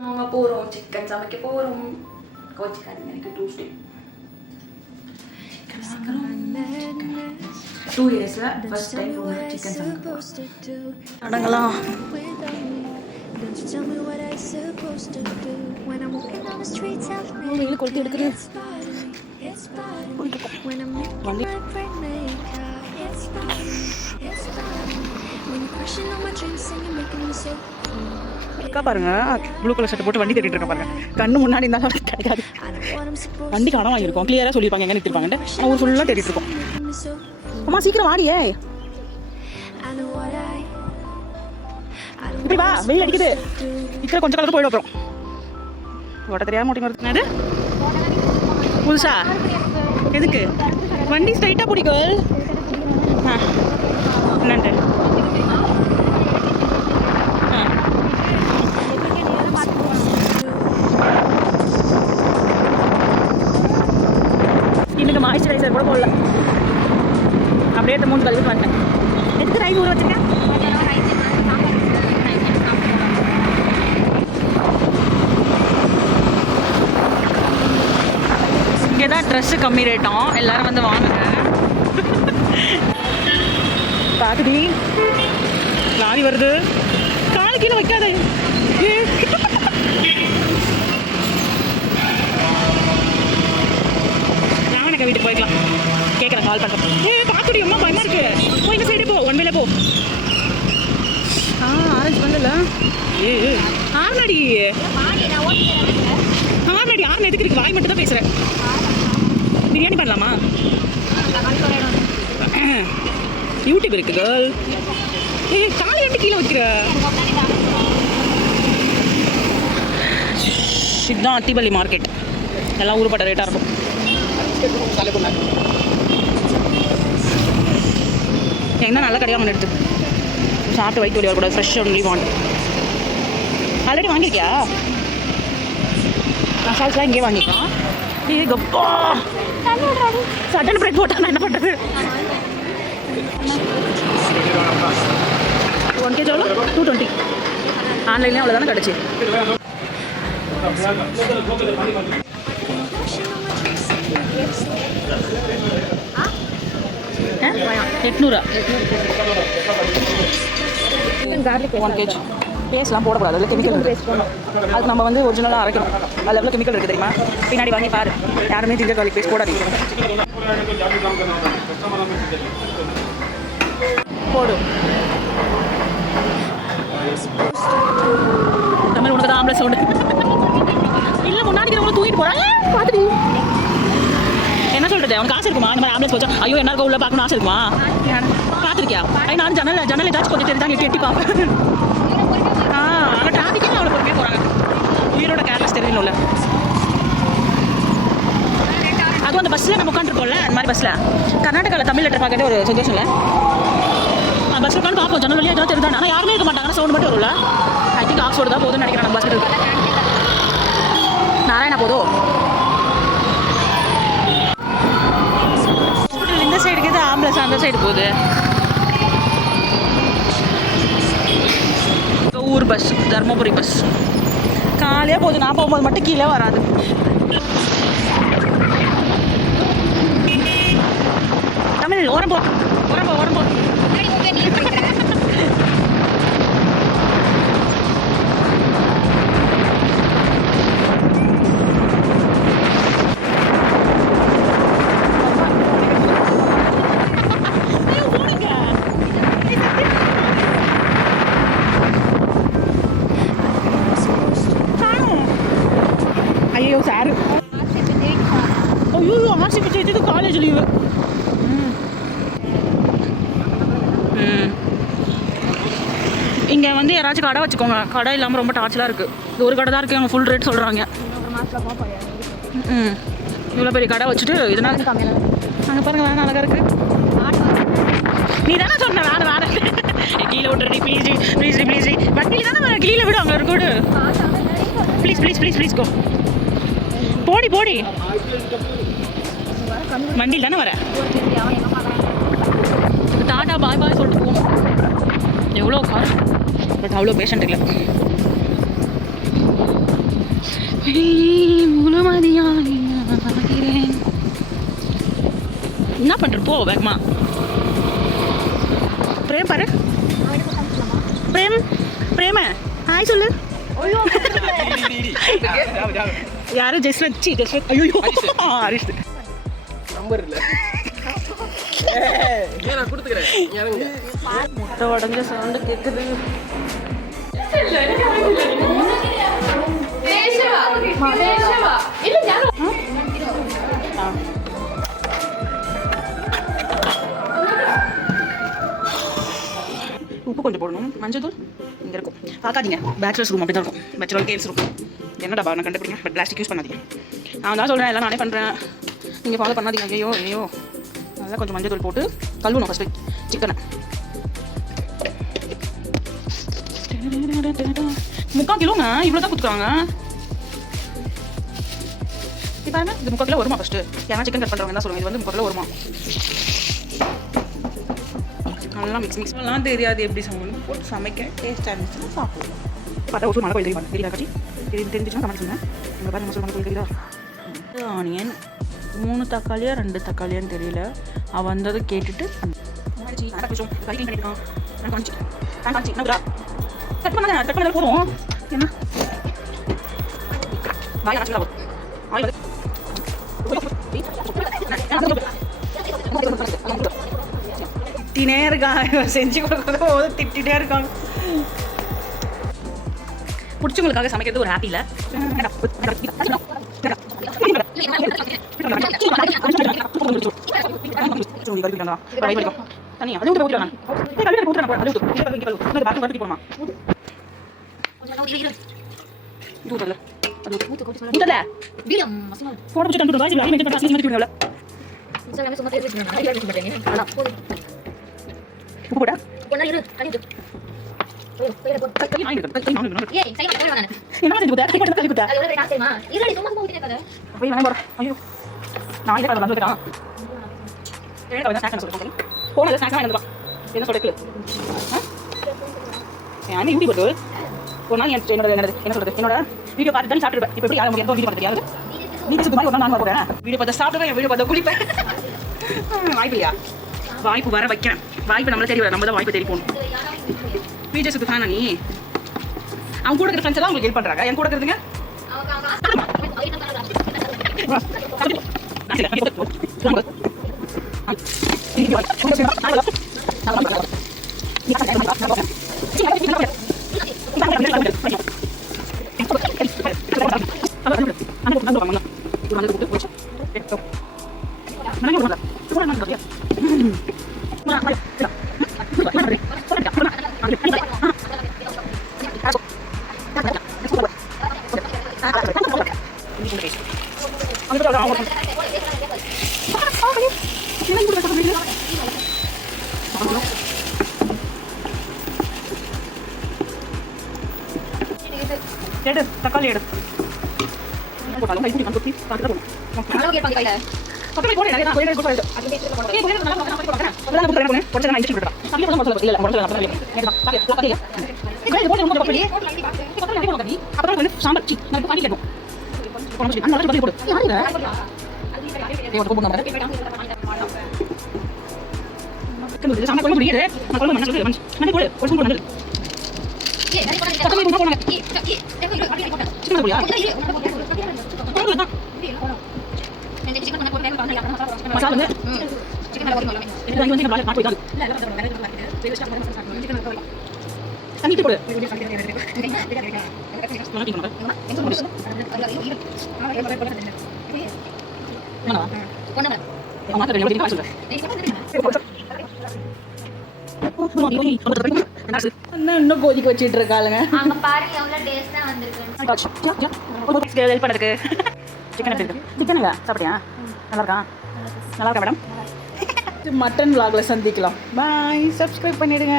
போகிறோம், சிக்கன் சமைக்க போகிறோம். கோச்சிக்காதீங்க, எனக்கு டூஸ்டே. 2 இயர்ஸில் ஃபர்ஸ்ட் டைம் சிக்கன் சமைக்க போகிறோம். அடங்கலாம். வெயில் கொளுத்தி எடுக்குது. வண்டி அக்கா பாருங்க, ப்ளூ கலர் ஷர்ட் போட்டு வண்டி தேடிட்டு இருக்க பாருங்க. கண்ணு முன்னாடி இருந்தாலும் கிடைக்காது. வண்டி காணாம வாங்கியிருக்கோம், கிளியரா சொல்லியிருப்பாங்க எங்க நிறுத்திருப்பாங்கன்னு. நான் ஊர் ஃபுல்லாக தேடிட்டு இருக்கோம். அம்மா சீக்கிரம் வாடியே, இப்படி வா, வெயில் அடிக்குது. இத்தனை கொஞ்சம் கலந்து போயிடும். அப்புறம் ஓட்ட தெரியாம ஓட்டி வருது. புதுசா எதுக்கு வண்டி ஸ்ட்ரைட்டா பிடிக்கும்? என்னண்டு இன்னைக்கு மாய்ஸ்சரைசர் கூட போடல, அப்படியே எடுத்து 3 கழுவி பார்த்தேன். எதுக்கு ரைஸ் ஊற வச்சிருக்கேன்? இங்கே தான் ட்ரெஸ்ஸு கம்மி ரேட்டும், எல்லாரும் வந்து வாங்குங்க. பாக்குடி லாரி வருது, காலு கீழே வைக்காத. ராவணக்கா வீட்டுக்கு போய்க்கலாம், கேட்குறேன், கால் பண்ணுறேன். பாக்குடி அம்மா பயமா இருக்கு. போய் இந்த சைடு போ, 1 வேல போ. ஆரஞ்சு பண்ணல. ஆறுநடி ஆறுநடி ஆறு எதுக்கு இருக்கு? வாய் மட்டும் தான் பேசுகிறேன். பிரியாணி பண்ணலாமா? யூடியூப் இருக்கு கேர்ள். காலை எப்படி கீழே வைக்கிற? இதுதான் அத்திப்பள்ளி மார்க்கெட். எல்லாம் ஊருப்பட்ட ரேட்டாக இருக்கும். எங்கன்னா நல்ல கடையாக ஒன்று எடுத்து சாப்பிட்டு வயிற்று வலி வரக்கூடாது. Fresh only want. ஆல்ரெடி வாங்கியிருக்கியா? மசால்ஸ்லாம் இங்கே வாங்கிக்கலாம். கப்பா சட்டன் பிரேக் போட்டா நான் என்ன பண்ணுறது? 1 kg எவ்வளோ? 220. ஆன்லைன்லேயே அவ்வளோதானே கிடச்சி. $800. 1 kg. பேஸ்ட்லாம் போடக்கூடாது, அதில் கெமிக்கல் இருக்குது. அதுக்கு நம்ம வந்து ஒரிஜினலாக அரைக்கணும். அதில் எவ்வளோ கெமிக்கல் இருக்குது தெரியுமா? பின்னாடி வாங்கி பாரு. யாருமே ஜிஞ்சர் கார்லிக் பேஸ்ட் போடாதீங்க. போடு. தமிழ் உனக்கு தான் ஆம்பளை சவுண்டு. இல்லை முன்னாடி இருக்கிறவங்களும் தூக்கிட்டு போகிறாங்க. பார்த்துட்டு என்ன சொல்கிறது? அவனுக்கு ஆசை இருக்குமா இந்த மாதிரி ஆம்புலன்ஸ் போச்சா? ஐயோ என்ன இருக்க உள்ள பார்க்கணும் ஆசை இருக்குமா? பார்த்துருக்கியா? நானும் ஜன்னல் ஏதாச்சும் கொஞ்சம் தெரிஞ்சு தான் எட்டி பார்ப்பேன். அங்கே டிராஃபிக்கே அவ்வளோ பொறுமையாக போகிறாங்க. ஈரோட கேர்லெஸ் தெரியல. அதுவும் அந்த பஸ்ஸில் நம்ம உட்காந்துருப்போம்ல, அந்த மாதிரி பஸ்ஸில் கர்நாடகாவில் தமிழ் லெட்டர் பார்க்கறதே ஒரு சந்தோஷம் இல்லை. பஸ்ஸில் உட்காந்து பார்ப்போம், ஜன்னல் வழியாக எதாவது தெரியுதா? ஆனால் யாருமே இருக்க மாட்டாங்க, சவுண்ட் மட்டும் வரும்ல. ஐ திங்க் ஆக்ஸ்ஃபோர்டு தான் போதும்னு நினைக்கிறேன். நம்ம பஸ் இருக்கு நாராயணா போதும். இந்த சைடுக்கு இது ஆம்புலன்ஸ், அந்த சைடு போகுது. ஊர் பஸ், தர்மபுரி பஸ் காலையாக போகுது. நான் போகும்போது மட்டும் கீழே வராது. தமிழ் ஓரம் போ, ஓரம் போ, ஓரம் போ. ஐயோ சார், ஐயோ ஆர்சி பிச்சை காலேஜ் லீவு. இங்கே வந்து யாராச்சும் கடை வச்சுக்கோங்க. கடை இல்லாமல் ரொம்ப டார்ச்சலாக இருக்குது. இது ஒரு கடை தான் இருக்குது, அவங்க ஃபுல் ரேட் சொல்கிறாங்க. இவ்வளோ பெரிய கடை வச்சுட்டு இதனால அங்கே பாருங்கள், வேறு அழகாக இருக்குது. நீ தானே சொன்ன வேறு வேறு கீழே விட்டுறி ப்ளீஸ் ப்ளீஸ் ப்ளீஸ். வண்டியில் தானே வேறு கீழே விடு, அங்கே இருக்கோடு. Please please please please go. போடி போடி, வண்டியில் தானே வர. டாடா பாய் பாய் சொல்லிட்டு போவோம். எவ்வளோ கார், பட் அவ்வளோ பேஷண்ட் இல்லை. என்ன பண்ற போ வேகமா. பிரேம் பாரு, பிரேம் பிரேம ஹாய் சொல்லு. யாரு ஜெஸ்வந்த்? சி ஜெஸ்வந்த். ஐயோ ஹரிஷ் நம்பர் இல்ல. நான் கொடுத்துக்கிறேன். முட்டை உடஞ்ச சவுண்டு கேட்குது. உப்பு கொஞ்சம் போடணும், மஞ்சள் தூள் இங்கே இருக்கும். பார்க்காதீங்க, பேச்சுலர்ஸ் ரூம் அப்படி தான் இருக்கும். Bachelor girls room. என்னடா நான் கண்டுபிடிங்க, பட் பிளாஸ்டிக் யூஸ் பண்ணாதீங்க. நான் தான் சொல்கிறேன், எல்லாம் நானே பண்ணுறேன், நீங்கள் ஃபாலோ பண்ணாதீங்க. ஐயோ ஐயோ, நல்லா கொஞ்சம் மஞ்சள் தூள் போட்டு கழுவணும் ஃபஸ்ட்டு சிக்கனை. 3/4 கிலோங்க, இவ்வளோ தான் கொடுத்துருவாங்க. இப்போ இது 3/4 கிலோ வருமா? ஃபஸ்ட்டு ஏன்னா சிக்கன் கட் பண்ணுறவங்க தான் சொல்லுவாங்க, இது வந்து 3/4 கிலோ வருமா. நல்லா மிக்ஸ் எல்லாம் தெரியாது எப்படி சமைக்கணும், போட்டு சமைக்க டேஸ்ட்டாக இருந்துச்சுன்னா சாப்பிடுவோம். பார்த்தா ஒரு மழை கோயில் தெரியுமா? தெரியல காட்சி தெரிஞ்சிச்சுன்னா கமெண்ட் சொல்லுங்கள். உங்கள் பாரு மசூர் மழை கோயில் தெரியுதா? ஆனியன் 3 தக்காளியா 2 தக்காளியான்னு தெரியல. அவள் வந்ததை கேட்டுட்டு போதும். என்ன திட்டினே இருக்காங்க, செஞ்சு கொடுக்குறதோ திட்டிகிட்டே இருக்காங்க. பிடிச்சவங்களுக்காக சமைக்கிறது ஒரு ஹாப்பி இல்லை. என்ன சொல்றது? ஒரு நாள் என்ன சொல்றது, என்னோட வீடியோ பார்த்து தான் சாப்பிட்டுருப்பேன். இப்போ எப்படி யாரும் வீடியோ பார்த்து தெரியாது. வீட்டு சுத்தமாக ஒரு நாள் நான் போகிறேன், வீடியோ பார்த்து சாப்பிடுவேன், வீடியோ பார்த்து குளிப்பேன். வாய்ப்பு இல்லையா? வாய்ப்பு வர வைக்கிறேன். வாய்ப்பு நம்மள தேடி வர, நம்ம தான் வாய்ப்பு தேடி போகணும். வீடியோ சுத்து ஃபேனா நீ? அவங்க கூட இருக்கிற ஃப்ரெண்ட்ஸ் எல்லாம் உங்களுக்கு ஹெல்ப் பண்ணுறாங்க. என் கூட இருக்கிறதுங்க எடு தக்காளி எடு போட்டாலும் கை பிடிக்கும் குத்தி பார்த்து போணும். அளவு கேட்பாங்க கையில அப்படியே போடு. நிறைய கோயிலே போடு. அது கேட்கல போடு. ஏய் கோயிலே நல்லா போடுறேன். அதெல்லாம் போடுறேன் போடு. கொஞ்சம் நான் இன்ஜெக்ஷன் போடுறேன். அப்படியே போட மசாலா இல்ல மசாலா அப்படியே கேட்கலாம். பாக்கல. ஏய் கோயிலே போடு ரொம்ப அப்படியே. பக்கத்துல நிறைய போடுங்க. அப்புறம் வந்து சாம்பார் சி நான் பாதி கேட்கும். போடு சொல்லி அந்த அளவுக்கு போடு. யாருங்க? ஏய் ஒரு போடுங்க பாரு. கண்டு சாம்பார் கொஞ்சம் புரியுது. நான் சொல்ல மண்ணு சொல்லு. மண்ணு போடு. ஒரு ஸ்பூன் போடு. ஏய் நிறைய போடுங்க. பக்கத்துல போடுங்க போடுங்க. ஏய் அப்படியே போடு. சின்ன போடுயா. மசாலா வந்து சிக்கன் நல்லா போடுங்க. இது வந்து நம்ம பாத்து போயிடாது. இல்ல இல்ல வேற தண்ணி போடு. மாட்டி போடு. என்னடா? ஒண்ணு அம்மா கிட்ட நீ காசு சொல்ற. இன்னும் கொதிக்க வச்சிட்டு இருக்காளுங்க. அங்க பாருங்க எவ்வளவு டேஸ்டா வந்திருக்கு. ஹெல்ப் பண்ணுறதுக்கு சிக்கன் எப்படி இருக்கு? சிக்கன் இல்லை சாப்பிட்டியா? நல்லா இருக்கா? நல்லா இருக்கா மேடம்? மட்டன் vlogல சந்திக்கலாம். பாய். சப்ஸ்கிரைப் பண்ணிடுங்க.